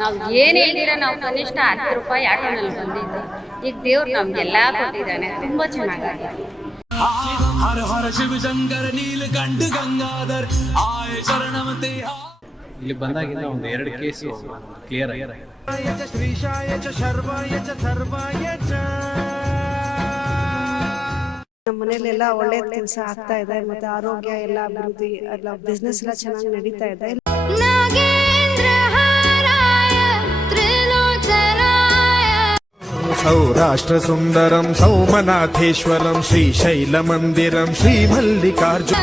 ನಾವು ಏನು ಹೇಳಿದಿರ ನಾವು ಕನಿಷ್ಠ ಹತ್ತು ರೂಪಾಯಿ ಆಟೋನಲ್ಲಿ ಬಂದಿದ್ದು ಈಗ ದೇವ್ರು ನಮ್ಗೆಲ್ಲ ಕೊಟ್ಟಿದ್ದಾನೆ ತುಂಬಾ ಚೆನ್ನಾಗಿದೆ ಹರ ಹರ ಶಿವ ಆಯ ಇಲ್ಲಿ ಬಂದಾಗಿಂದ ಒಂದು ಎರಡು ಕೇಸು ಕ್ಲಿಯರ್ ಆಗಿದೆ. ನಮ್ಮ ಮನೇಲೆಲ್ಲ ಒಳ್ಳೆ ಕೆಲಸ ಆಗ್ತಾ ಇದೆ ಮತ್ತೆ ಆರೋಗ್ಯ ಎಲ್ಲ ಅಭಿವೃದ್ಧಿ ಎಲ್ಲ ಬಿಸ್ನೆಸ್ ಎಲ್ಲ ಚೆನ್ನಾಗಿ ನಡೀತಾ ಇದೆ. సౌరాష్ట్ర సుందరం సౌమనాథేశ్వరం శ్రీశైల మందిరం శ్రీ మల్లికార్జున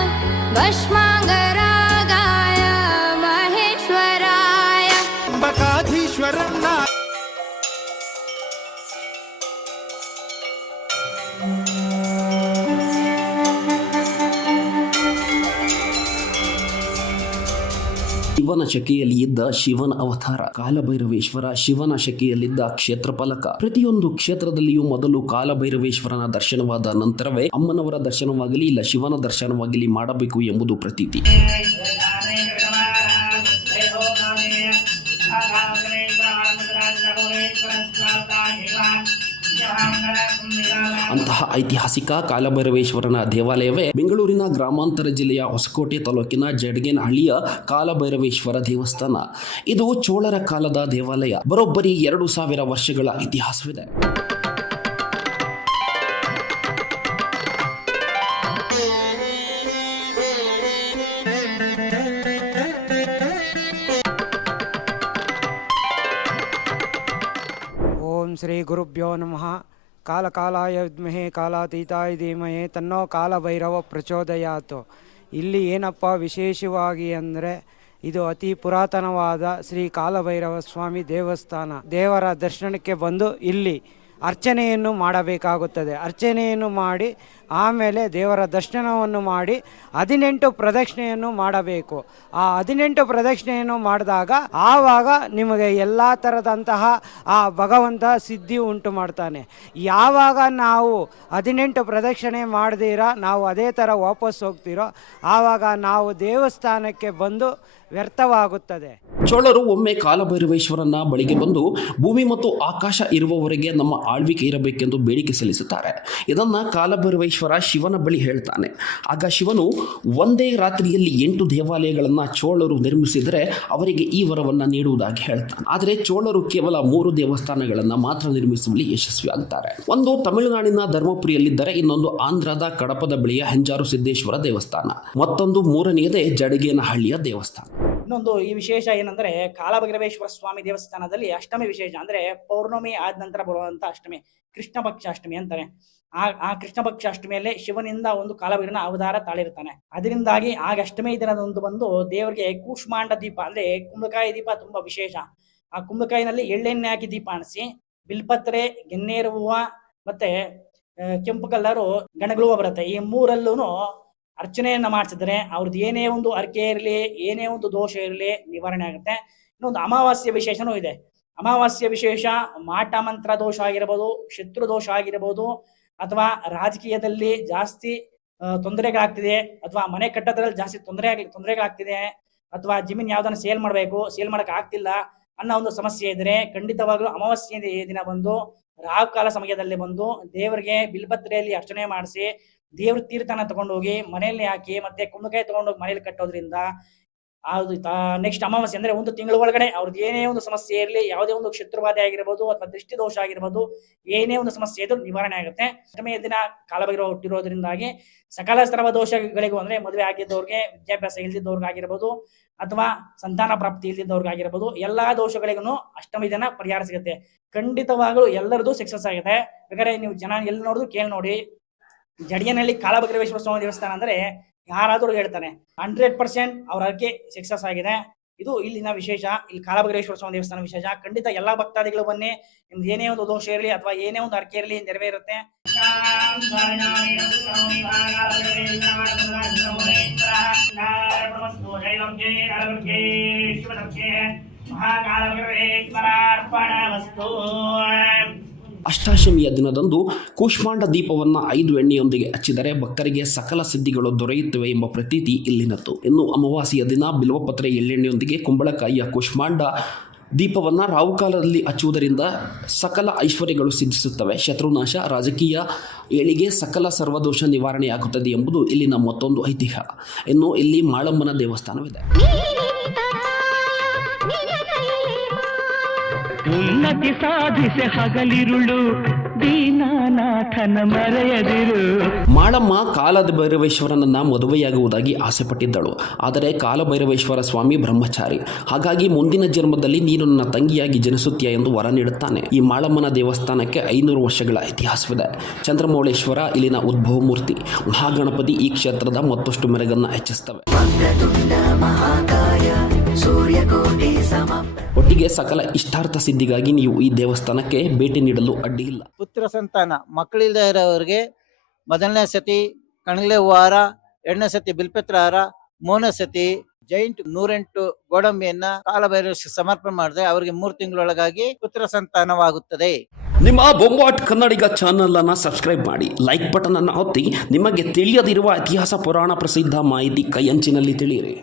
ಶಿವನ ಶಕೆಯಲ್ಲಿ ಇದ್ದ ಶಿವನ ಅವತಾರ. ಕಾಲಭೈರವೇಶ್ವರ ಶಿವನ ಶಕೆಯಲ್ಲಿದ್ದ ಕ್ಷೇತ್ರ ಫಲಕ ಪ್ರತಿಯೊಂದು ಕ್ಷೇತ್ರದಲ್ಲಿಯೂ ಮೊದಲು ಕಾಲಭೈರವೇಶ್ವರನ ದರ್ಶನವಾದ ನಂತರವೇ ಅಮ್ಮನವರ ದರ್ಶನವಾಗಲಿ, ಇಲ್ಲ ಶಿವನ ದರ್ಶನವಾಗಲಿ ಮಾಡಬೇಕು ಎಂಬುದು ಪ್ರತೀತಿ. ಅಂತಹ ಐತಿಹಾಸಿಕ ಕಾಲಭೈರವೇಶ್ವರನ ದೇವಾಲಯವೇ ಬೆಂಗಳೂರಿನ ಗ್ರಾಮಾಂತರ ಜಿಲ್ಲೆಯ ಹೊಸಕೋಟೆ ತಾಲೂಕಿನ ಜಡ್ಗೇನಹಳ್ಳಿಯ ಕಾಲಭೈರವೇಶ್ವರ ದೇವಸ್ಥಾನ. ಇದು ಚೋಳರ ಕಾಲದ ದೇವಾಲಯ. ಬರೋಬ್ಬರಿ ಎರಡು ಸಾವಿರ ವರ್ಷಗಳ ಇತಿಹಾಸವಿದೆ. ಶ್ರೀ ಗುರುಭ್ಯೋ ನಮಃ ಕಾಲಕಾಲಾಯ ವಿದ್ಮಹೆ ಕಾಲಾತೀತಾಯ ಧೀಮಹಿ ತನ್ನೋ ಕಾಲಭೈರವ ಪ್ರಚೋದಯಾತು ಇಲ್ಲಿ ಏನಪ್ಪ ವಿಶೇಷವಾಗಿ ಅಂದರೆ, ಇದು ಅತಿ ಪುರಾತನವಾದ ಶ್ರೀ ಕಾಲಭೈರವ ಸ್ವಾಮಿ ದೇವಸ್ಥಾನ. ದೇವರ ದರ್ಶನಕ್ಕೆ ಬಂದು ಇಲ್ಲಿ ಅರ್ಚನೆಯನ್ನು ಮಾಡಬೇಕಾಗುತ್ತದೆ. ಅರ್ಚನೆಯನ್ನು ಮಾಡಿ ಆಮೇಲೆ ದೇವರ ದರ್ಶನವನ್ನು ಮಾಡಿ ಹದಿನೆಂಟು ಪ್ರದಕ್ಷಿಣೆಯನ್ನು ಮಾಡಬೇಕು. ಆ ಹದಿನೆಂಟು ಪ್ರದಕ್ಷಿಣೆಯನ್ನು ಮಾಡಿದಾಗ ಆವಾಗ ನಿಮಗೆ ಎಲ್ಲ ಥರದಂತಹ ಆ ಭಗವಂತ ಸಿದ್ಧಿ ಉಂಟು ಮಾಡ್ತಾನೆ. ಯಾವಾಗ ನಾವು ಹದಿನೆಂಟು ಪ್ರದಕ್ಷಿಣೆ ಮಾಡದಿರೋ, ನಾವು ಅದೇ ಥರ ವಾಪಸ್ ಹೋಗ್ತಿರೋ, ಆವಾಗ ನಾವು ದೇವಸ್ಥಾನಕ್ಕೆ ಬಂದು ವ್ಯರ್ಥವಾಗುತ್ತದೆ. ಚೋಳರು ಒಮ್ಮೆ ಕಾಲಭೈರವೇಶ್ವರನ ಬಳಿಗೆ ಬಂದು ಭೂಮಿ ಮತ್ತು ಆಕಾಶ ಇರುವವರೆಗೆ ನಮ್ಮ ಆಳ್ವಿಕೆ ಇರಬೇಕೆಂದು ಬೇಡಿಕೆ ಸಲ್ಲಿಸುತ್ತಾರೆ. ಇದನ್ನ ಕಾಲಭೈರವೇಶ್ವರ ಶಿವನ ಬಳಿ ಹೇಳ್ತಾನೆ. ಆಗ ಶಿವನು ಒಂದೇ ರಾತ್ರಿಯಲ್ಲಿ ಎಂಟು ದೇವಾಲಯಗಳನ್ನು ಚೋಳರು ನಿರ್ಮಿಸಿದರೆ ಅವರಿಗೆ ಈ ವರವನ್ನು ನೀಡುವುದಾಗಿ ಹೇಳ್ತಾನೆ. ಆದರೆ ಚೋಳರು ಕೇವಲ ಮೂರು ದೇವಸ್ಥಾನಗಳನ್ನು ಮಾತ್ರ ನಿರ್ಮಿಸುವಲ್ಲಿ ಯಶಸ್ವಿ ಆಗ್ತಾರೆ. ಒಂದು ತಮಿಳುನಾಡಿನ ಧರ್ಮಪುರಿಯಲ್ಲಿದ್ದರೆ ಇನ್ನೊಂದು ಆಂಧ್ರದ ಕಡಪದ ಬಳಿಯ ಹೆಂಜಾರು ಸಿದ್ದೇಶ್ವರ ದೇವಸ್ಥಾನ. ಮತ್ತೊಂದು ಮೂರನೆಯದೇ ಜಡಗೇನಹಳ್ಳಿಯ ದೇವಸ್ಥಾನ. ಇನ್ನೊಂದು ಈ ವಿಶೇಷ ಏನಂದ್ರೆ ಕಾಲಭೈರವೇಶ್ವರ ಸ್ವಾಮಿ ದೇವಸ್ಥಾನದಲ್ಲಿ ಅಷ್ಟಮಿ ವಿಶೇಷ, ಅಂದ್ರೆ ಪೌರ್ಣಮಿ ಆದ ನಂತರ ಬರುವಂತ ಅಷ್ಟಮಿ, ಕೃಷ್ಣ ಪಕ್ಷ ಅಷ್ಟಮಿ ಅಂತಾರೆ. ಆ ಆ ಕೃಷ್ಣ ಪಕ್ಷ ಅಷ್ಟಮಿಯಲ್ಲಿ ಶಿವನಿಂದ ಒಂದು ಕಾಲಭೈರನ ಅವತಾರ ತಾಳಿರ್ತಾನೆ. ಅದರಿಂದಾಗಿ ಆಗ ಅಷ್ಟಮಿ ದಿನದಂದು ಬಂದು ದೇವರಿಗೆ ಕೂಷ್ಮಾಂಡ ದೀಪ, ಅಂದ್ರೆ ಕುಂಬಕಾಯಿ ದೀಪ ತುಂಬಾ ವಿಶೇಷ. ಆ ಕುಂಬಕಾಯಿನಲ್ಲಿ ಎಳ್ಳೆಣ್ಣೆ ಹಾಕಿ ದೀಪ ಅಣಿಸಿ ಬಿಲ್ಪತ್ರೆ ಗೆನ್ನೇರು ಹೂವ ಮತ್ತೆ ಕೆಂಪು ಕಲ್ಲರು ಗಣಗಳು ಬರುತ್ತೆ. ಈ ಮೂರಲ್ಲೂ ಅರ್ಚನೆಯನ್ನ ಮಾಡಿಸಿದ್ರೆ ಅವ್ರದ್ದು ಏನೇ ಒಂದು ಅರ್ಕೆ ಇರಲಿ, ಏನೇ ಒಂದು ದೋಷ ಇರಲಿ ನಿವಾರಣೆ ಆಗುತ್ತೆ. ಇನ್ನೊಂದು ಅಮಾವಾಸ್ಯ ವಿಶೇಷನೂ ಇದೆ. ಅಮಾವಾಸ್ಯ ವಿಶೇಷ ಮಾಟ ಮಂತ್ರ ದೋಷ ಆಗಿರ್ಬೋದು, ಶತ್ರು ದೋಷ ಆಗಿರ್ಬೋದು, ಅಥವಾ ರಾಜಕೀಯದಲ್ಲಿ ಜಾಸ್ತಿ ತೊಂದರೆಗಳಾಗ್ತಿದೆ, ಅಥವಾ ಮನೆ ಕಟ್ಟೋದ್ರಲ್ಲಿ ಜಾಸ್ತಿ ತೊಂದರೆ ಆಗಿ ತೊಂದರೆಗಳಾಗ್ತಿದೆ, ಅಥವಾ ಜಮೀನ್ ಯಾವ್ದನ್ನ ಸೇಲ್ ಮಾಡಬೇಕು, ಸೇಲ್ ಮಾಡಕ್ ಆಗ್ತಿಲ್ಲ ಅನ್ನೋ ಒಂದು ಸಮಸ್ಯೆ ಇದ್ರೆ ಖಂಡಿತವಾಗ್ಲೂ ಅಮಾವಾಸ್ಯ ದಿನ ಬಂದು, ರಾಹುಕಾಲ ಕಾಲ ಸಮಯದಲ್ಲಿ ಬಂದು ದೇವರಿಗೆ ಬಿಲ್ಪತ್ರೆಯಲ್ಲಿ ಅರ್ಚನೆ ಮಾಡಿಸಿ ದೇವ್ರ ತೀರ್ಥನ ತಗೊಂಡೋಗಿ ಮನೆಯಲ್ಲಿ ಹಾಕಿ ಮತ್ತೆ ಕುಂಬಳಕಾಯಿ ತಗೊಂಡೋಗಿ ಮನೇಲಿ ಕಟ್ಟೋದ್ರಿಂದ ಅದು ನೆಕ್ಸ್ಟ್ ಅಮಾವಾಸ್ಯೆ ಅಂದ್ರೆ ಒಂದು ತಿಂಗಳ ಒಳಗಡೆ ಅವ್ರದ್ದು ಏನೇ ಒಂದು ಸಮಸ್ಯೆ ಇರಲಿ, ಯಾವುದೇ ಒಂದು ಶತ್ರುವಾದಿ ಆಗಿರ್ಬೋದು ಅಥವಾ ದೃಷ್ಟಿ ದೋಷ ಆಗಿರ್ಬೋದು, ಏನೇ ಒಂದು ಸಮಸ್ಯೆ ಇದ್ರೂ ನಿವಾರಣೆ ಆಗುತ್ತೆ. ಅಷ್ಟಮಿಯ ದಿನ ಕಾಲಭೈರವ ಹುಟ್ಟಿರೋದ್ರಿಂದಾಗಿ ಸಕಾಲ ಸರ್ವ ದೋಷಗಳಿಗೂ ಅಂದ್ರೆ ಮದುವೆ ಆಗಿದ್ದವ್ರಿಗೆ, ವಿದ್ಯಾಭ್ಯಾಸ ಇಲ್ದಿದ್ದವ್ರಿಗಾಗಿರ್ಬೋದು ಅಥವಾ ಸಂತಾನ ಪ್ರಾಪ್ತಿ ಇಲ್ದಿದ್ದವ್ರಿಗಾಗಿರ್ಬೋದು ಎಲ್ಲಾ ದೋಷಗಳಿಗೂ ಅಷ್ಟಮಿ ದಿನ ಪರಿಹಾರ ಸಿಗುತ್ತೆ. ಖಂಡಿತವಾಗಲೂ ಎಲ್ಲರದು ಸಕ್ಸಸ್ ಆಗುತ್ತೆ. ಬೇಕಾದ್ರೆ ನೀವು ಜನ ಎಲ್ಲಿ ನೋಡಿದ್ರು ಕೇಳಿ ನೋಡಿ. ಜಡಿಯನಹಳ್ಳಿ ಕಾಳಭದ್ರವೇಶ್ವರ ಸ್ವಾಮಿ ದೇವಸ್ಥಾನ ಅಂದ್ರೆ ಯಾರಾದರೂ ಹೇಳ್ತಾನೆ ಹಂಡ್ರೆಡ್ ಪರ್ಸೆಂಟ್ ಅವ್ರ ಅರ್ಕೆ ಸಕ್ಸಸ್ ಆಗಿದೆ. ಇದು ಇಲ್ಲಿನ ವಿಶೇಷ, ಇಲ್ಲಿ ಕಾಲಭೈರೇಶ್ವರ ಸ್ವಾಮಿ ದೇವಸ್ಥಾನ ವಿಶೇಷ. ಖಂಡಿತ ಎಲ್ಲಾ ಭಕ್ತಾದಿಗಳು ಬನ್ನಿ. ನಿಮ್ದು ಏನೇ ಒಂದು ದೋಷ ಇರಲಿ ಅಥವಾ ಏನೇ ಒಂದು ಅರ್ಕೆ ಇರಲಿ ನೆರವೇರುತ್ತೆ. ಅಷ್ಟಾಶಮಿಯ ದಿನದಂದು ಕೂಷ್ಮಾಂಡ ದೀಪವನ್ನು ಐದು ಎಣ್ಣೆಯೊಂದಿಗೆ ಹಚ್ಚಿದರೆ ಭಕ್ತರಿಗೆ ಸಕಲ ಸಿದ್ಧಿಗಳು ದೊರೆಯುತ್ತವೆ ಎಂಬ ಪ್ರತೀತಿ ಇಲ್ಲಿನದ್ದು. ಇನ್ನು ಅಮಾವಾಸ್ಯೆಯ ದಿನ ಬಿಲ್ವಪತ್ರೆ ಎಳ್ಳೆಣ್ಣೆಯೊಂದಿಗೆ ಕುಂಬಳಕಾಯಿಯ ಕೂಷ್ಮಾಂಡ ದೀಪವನ್ನು ರಾಹುಕಾಲದಲ್ಲಿ ಹಚ್ಚುವುದರಿಂದ ಸಕಲ ಐಶ್ವರ್ಯಗಳು ಸಿದ್ಧಿಸುತ್ತವೆ. ಶತ್ರುನಾಶ, ರಾಜಕೀಯ ಏಳಿಗೆ ಸಕಲ ಸರ್ವದೋಷ ನಿವಾರಣೆಯಾಗುತ್ತದೆ ಎಂಬುದು ಇಲ್ಲಿನ ಮತ್ತೊಂದು ಐತಿಹ್ಯ. ಇನ್ನು ಇಲ್ಲಿ ಮಾಳಮ್ಮನ ದೇವಸ್ಥಾನವಿದೆ. ಉನ್ನತಿ ಸಾಧಿಸೆ ಹಗಲಿರುಳು ದೀನಾನಾಥನ ಮರೆಯದಿರು. ಮಾಳಮ್ಮ ಕಾಲದ ಭೈರವೇಶ್ವರನನ್ನ ಮದುವೆಯಾಗುವುದಾಗಿ ಆಸೆಪಟ್ಟಿದ್ದಳು. ಆದರೆ ಕಾಲಭೈರವೇಶ್ವರ ಸ್ವಾಮಿ ಬ್ರಹ್ಮಚಾರಿ. ಹಾಗಾಗಿ ಮುಂದಿನ ಜನ್ಮದಲ್ಲಿ ನೀನು ನನ್ನ ತಂಗಿಯಾಗಿ ಜನಿಸುತ್ತೀಯ ಎಂದು ವರ ನೀಡುತ್ತಾನೆ. ಈ ಮಾಳಮ್ಮನ ದೇವಸ್ಥಾನಕ್ಕೆ ಐನೂರು ವರ್ಷಗಳ ಇತಿಹಾಸವಿದೆ. ಚಂದ್ರಮೌಳೇಶ್ವರ ಇಲ್ಲಿನ ಉದ್ಭವ ಮೂರ್ತಿ ಮಹಾಗಣಪತಿ ಈ ಕ್ಷೇತ್ರದ ಮತ್ತಷ್ಟು ಮೆರಗನ್ನು ಹೆಚ್ಚಿಸ್ತವೆ ಒಟ್ಟಿಗೆ ಸಕಲ ಇಷ್ಟಾರ್ಥ ಸಿದ್ಧಿಗಾಗಿ ನೀವು ಈ ದೇವಸ್ಥಾನಕ್ಕೆ ಭೇಟಿ ನೀಡಲು ಅಡ್ಡಿ ಇಲ್ಲ. ಪುತ್ರ ಸಂತಾನ ಮಕ್ಕಳಿಲ್ಲದೆ ಇರೋರಿಗೆ ಮೊದಲನೇ ಸತಿ ಕಣಲೆ ಹೂವಾರ ಎರಡನೇ ಸತಿ ಬಿಲ್ಪತ್ರ ಹಾರ ಮೂರನೇ ಸತಿ ಜೈಂಟ್ ನೂರೆಂಟು ಗೋಡಂಬಿಯನ್ನ ಕಾಲಭೈರವಕ್ಕೆ ಸಮರ್ಪಣೆ ಮಾಡಿದ್ರೆ ಅವರಿಗೆ ಮೂರು ತಿಂಗಳೊಳಗಾಗಿ ಪುತ್ರ ಸಂತಾನವಾಗುತ್ತದೆ. ನಿಮ್ಮ ಬೊಂಬಾಟ್ ಕನ್ನಡಿಗ ಚಾನಲ್ ಅನ್ನು ಸಬ್ಸ್ಕ್ರೈಬ್ ಮಾಡಿ ಲೈಕ್ ಬಟನ್ ಅನ್ನು ಒತ್ತಿ ನಿಮಗೆ ತಿಳಿಯದಿರುವ ಇತಿಹಾಸ ಪುರಾಣ ಪ್ರಸಿದ್ಧ ಮಾಹಿತಿ ಕೈಯಂಚಿನಲ್ಲಿ ತಿಳಿಯಿರಿ.